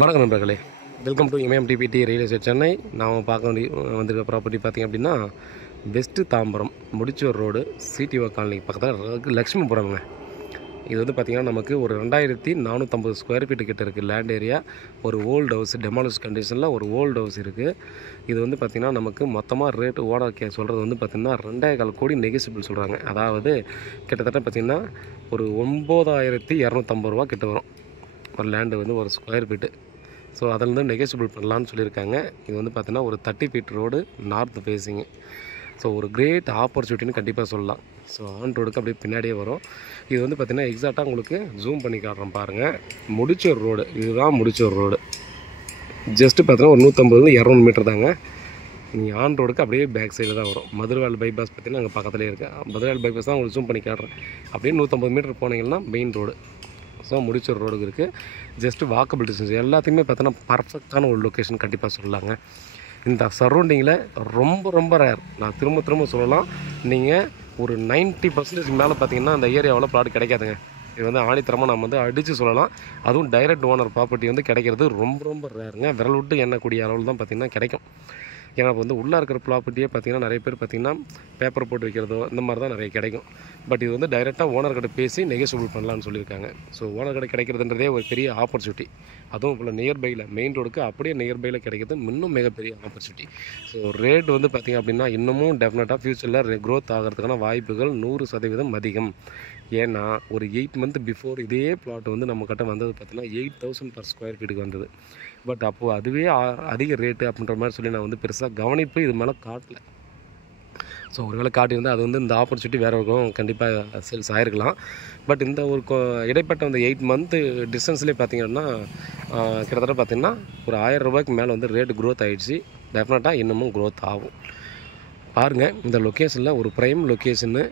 வணக்கம் நண்பர்களே, welcome to MMTPT real estate Chennai. நாம் பார்க்க வந்திருக்க ப்ராப்பர்ட்டி பார்த்திங்க அப்படின்னா west Tambaram Mudichur road CTO colony பக்கத்தில் லக்ஷ்மிபுரம்ங்க. இது வந்து பார்த்திங்கன்னா நமக்கு ஒரு 2450 ஸ்கொயர் ஃபீட்டு கிட்ட இருக்குது லேண்ட் ஏரியா. ஒரு ஓல்டு ஹவுஸ், டெமாலிஷ் கண்டிஷனில் ஒரு ஓல்டு ஹவுஸ் இருக்குது. இது வந்து பார்த்திங்கன்னா நமக்கு மொத்தமாக ரேட்டு ஓனர் சொல்கிறது வந்து பார்த்திங்கன்னா 2.25 கோடி நெகோசியபிள் சொல்கிறாங்க. அதாவது கிட்டத்தட்ட பார்த்திங்கன்னா ஒரு 9250 ரூபா கிட்ட வரும் ஒரு லேண்டு வந்து ஒரு ஸ்கொயர் ஃபீட்டு. ஸோ அதிலேருந்து நெகோசியபிள் பண்ணலான்னு சொல்லியிருக்காங்க. இது வந்து பார்த்தீங்கன்னா ஒரு 30 feet road, north facing. So ஒரு கிரேட் ஆப்பர்ச்சுனிட்டின்னு கண்டிப்பாக சொல்லலாம். ஸோ ஆன் ரோடுக்கு அப்படியே பின்னாடியே வரும். இது வந்து பார்த்திங்கன்னா எக்ஸாக்டாக உங்களுக்கு ஜூம் பண்ணி காட்டுறோம் பாருங்கள். முடிச்சூர் ரோடு, இதுதான் முடிச்சூர் ரோடு. ஜஸ்ட்டு பார்த்தீங்கன்னா ஒரு 150-200 மீட்டர் தாங்க. நீங்கள் ஆன் ரோடுக்கு அப்படியே பேக் சைடில் தான் வரும். மதுரவாயல் பைபாஸ் பார்த்திங்கன்னா அங்கே பக்கத்துலேயே இருக்குது. மதுரவாயல் பைபாஸ் தான் உங்களுக்கு ஜூம் பண்ணி காட்டுறேன். அப்படியே 150 மீட்டர் போனீங்கன்னா மெயின் ரோடு. ஸோ முடிச்சூர் ரோடுக்கு இருக்குது. Just walkable distance. எல்லாத்தையுமே பார்த்தோன்னா பர்ஃபெக்டான ஒரு லொக்கேஷன் கண்டிப்பாக சொல்லலாங்க. இந்த சரௌண்டிங்கில் ரொம்ப ரேர். நான் திரும்ப சொல்லலாம். நீங்கள் ஒரு 90% மேலே பார்த்தீங்கன்னா அந்த ஏரியாவில் ப்ளாட் கிடைக்காதுங்க. இது வந்து ஆணித்தரமாக நம்ம வந்து அடித்து சொல்லலாம். அதுவும் டைரக்ட் ஓனர் ப்ராப்பர்ட்டி வந்து கிடைக்கிறது ரொம்ப ரேருங்க. விரல் விட்டு எண்ணக்கூடிய அளவில் தான் பார்த்திங்கன்னா கிடைக்கும். ஏன்னா இப்போ வந்து உள்ளே இருக்கிற ப்ராப்பர்ட்டியே பார்த்திங்கன்னா நிறைய பேர் பார்த்திங்கன்னா பேப்பர் போட்டு வைக்கிறதோ இந்த மாதிரி தான் நிறைய கிடைக்கும். பட் இது வந்து டைரெக்டாக ஓனர்கிட்ட பேசி நெகோசியபிள் பண்ணலான்னு சொல்லியிருக்காங்க. ஸோ ஓனர்கிட்ட கிடைக்கிறதுன்றதே ஒரு பெரிய ஆப்பர்ச்சுனிட்டி. அதுவும் இப்போ நியர்பையில் மெயின் ரோடுக்கு அப்படியே நியர்பையில் கிடைக்கிறது இன்னும் மிகப்பெரிய ஆப்பர்ச்சுனிட்டி. ஸோ ரேட் வந்து பார்த்திங்க அப்படின்னா இன்னமும் டெஃபினட்டாக ஃப்யூச்சரில் க்ரோத் ஆகிறதுக்கான வாய்ப்புகள் 100% அதிகம். ஏன்னா ஒரு 8 மந்த் பிஃபோர் இதே பிளாட் வந்து நம்மக்கிட்ட வந்தது பார்த்திங்கன்னா 8000 per ஸ்கொயர் ஃபீட்டுக்கு வந்தது. பட் அப்போது அதுவே அதிக ரேட்டு அப்படின்ற மாதிரி சொல்லி நான் வந்து பெருசாக கவனிப்பு இது மேலே காட்டல. ஸோ ஒருவேளை காட்டியிருந்தால் அது வந்து இந்த ஆப்பர்ச்சுனிட்டி வேறு இருக்கும், கண்டிப்பாக சேல்ஸ் ஆகிருக்கலாம். பட் இந்த ஒரு இடைப்பட்ட அந்த 8 மந்த்து டிஸ்டன்ஸ்லேயே பார்த்திங்கன்னா கிட்டத்தட்ட பார்த்திங்கன்னா ஒரு 1000 ரூபாய்க்கு மேலே வந்து ரேட்டு க்ரோத் ஆகிடுச்சு. டெஃபினட்டாக இன்னமும் க்ரோத் ஆகும். பாருங்கள், இந்த லொக்கேஷனில் ஒரு ப்ரைம் லொக்கேஷன்னு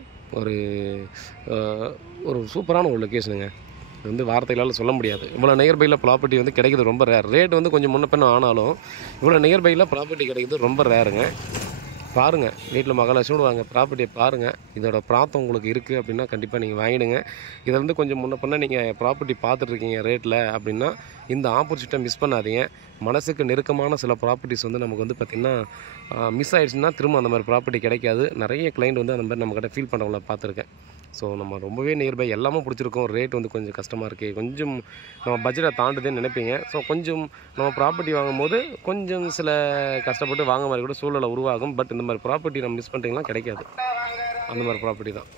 ஒரு சூப்பரான ஒரு லொக்கேஷனுங்க. இது வந்து வார்த்தைகளால் சொல்ல முடியாது. இவ்வளோ நியர்பையில் ப்ராப்பர்ட்டி வந்து கிடைக்கிறது ரொம்ப ரேர். ரேட் வந்து கொஞ்சம் முன்ன பின்ன ஆனாலும் இவ்வளோ நியர்பையில் ப்ராப்பர்ட்டி கிடைக்கிறது ரொம்ப ரேருங்க. பாருங்கள், வீட்டில் மகாலட்சுமி வாங்க ப்ராப்பர்ட்டியை பாருங்கள். இதோட ப்ராப்தம் உங்களுக்கு இருக்குது அப்படின்னா கண்டிப்பாக நீங்கள் வாங்கிடுங்க. இதில் வந்து கொஞ்சம் முன்ன பின்ன நீங்கள் ப்ராப்பர்ட்டி பார்த்துட்ருக்கீங்க ரேட்டில் அப்படின்னா இந்த ஆப்பர்ச்சுனிட்டியை மிஸ் பண்ணாதீங்க. மனசுக்கு நெருக்கமான சில ப்ராப்பர்ட்டிஸ் வந்து நமக்கு வந்து பார்த்திங்கன்னா மிஸ் ஆகிடுச்சுன்னா திரும்ப அந்த மாதிரி ப்ராப்பர்ட்டி கிடைக்காது. நிறைய கிளைண்ட் வந்து அந்த மாதிரி நம்மக்கிட்ட ஃபீல் பண்ணுறவங்கள பார்த்துருக்கேன். ஸோ நம்ம ரொம்பவே நியர்பை எல்லாமே பிடிச்சிருக்கோம். ரேட் வந்து கொஞ்சம் கஷ்டமாக இருக்குது, கொஞ்சம் நம்ம பட்ஜெட்டை தாண்டுதுன்னு நினைப்பீங்க. ஸோ கொஞ்சம் நம்ம ப்ராப்பர்ட்டி வாங்கும்போது கொஞ்சம் சில கஷ்டப்பட்டு வாங்க மாதிரி கூட சூழலை உருவாகும். பட் இந்த மாதிரி ப்ராப்பர்ட்டி நம்ம மிஸ் பண்ணிட்டீங்கன்னா கிடைக்காது. அந்த மாதிரி ப்ராப்பர்ட்டி தான்.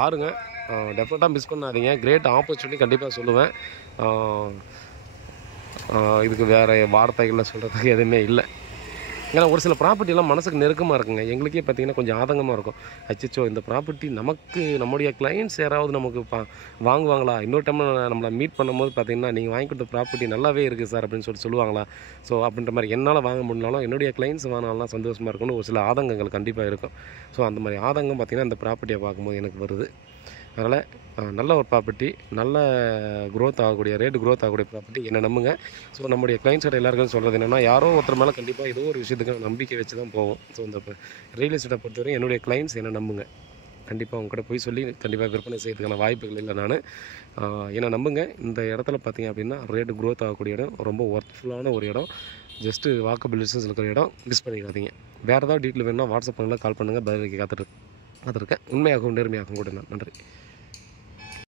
பாருங்கள், டெஃபினட்டாக மிஸ் பண்ணாதீங்க. கிரேட் ஆப்பர்ச்சுனிட்டி கண்டிப்பாக சொல்லுவேன். இதுக்கு வேறு வார்த்தைகளில் சொல்கிறதுக்கு எதுவுமே இல்லை. ஏன்னா ஒரு சில ப்ராப்பர்ட்டிலாம் மனசுக்கு நெருக்கமாக இருக்குங்க. எங்களுக்கே பார்த்திங்கன்னா கொஞ்சம் ஆதங்கமாக இருக்கும். அச்சோ, இந்த ப்ராப்பர்ட்டி நமக்கு நம்முடைய கிளைண்ட்ஸ் யாராவது நமக்கு வாங்குவாங்களா, இன்னொரு டைம் நம்மளை மீட் பண்ணும்போது பார்த்திங்கன்னா நீங்கள் வாங்கி கொடுத்த ப்ராப்பர்ட்டி நல்லாவே இருக்குது சார் அப்படின்னு சொல்லுவாங்களா. ஸோ அப்படின்ற மாதிரி என்னால் வாங்க முடியலாலும் என்னுடைய கிளைண்ட்ஸ் வாங்கினாலாம் சந்தோஷமாக இருக்கும்னு ஒரு சில ஆதங்கங்கள் கண்டிப்பாக இருக்கும். ஸோ அந்த மாதிரி ஆதங்கம் பார்த்திங்கன்னா இந்த ப்ராப்பர்ட்டியை பார்க்கும்போது எனக்கு வருது. அதனால் நல்ல ஒரு ப்ராப்பர்ட்டி, நல்ல க்ரோத் ஆகக்கூடிய ரேட்டு க்ரோத் ஆகக்கூடிய ப்ராப்பர்ட்டி என்ன நம்புங்க. ஸோ நம்முடைய கிளைண்ட்ஸ்கிட்ட எல்லாருக்கும் சொல்கிறது என்னென்னா, யாரோ ஒருத்தர் மேலே கண்டிப்பாக ஏதோ ஒரு விஷயத்துக்கு நம்பிக்கை வச்சு தான் போவோம். ஸோ இந்த ரியல் எஸ்டேட்டை பொறுத்தவரை என்னுடைய கிளைண்ட்ஸ் என்ன நம்புங்க. கண்டிப்பாக அவங்க கூட போய் சொல்லி கண்டிப்பாக விற்பனை செய்யறதுக்கான வாய்ப்புகள் இல்லை. நான் என்ன நம்புங்க. இந்த இடத்துல பார்த்திங்க அப்படின்னா ரேட்டு க்ரோத் ஆகக்கூடிய இடம், ரொம்ப ஒர்த்ஃபுல்லான ஒரு இடம், ஜஸ்ட்டு வாக்கபிள் டிஸ்டன்ஸ் இருக்கிற இடம். மிஸ் பண்ணிக்காதீங்க. வேறு ஏதாவது டீட்டெயில் வேணும்னா வாட்ஸ்அப் பண்ணுங்கள், கால் பண்ணுங்கள். பதிலுக்கு காத்துட்ருக்கேன். உண்மையாகவும் நேர்மையாகவும் கூட. நன்றி.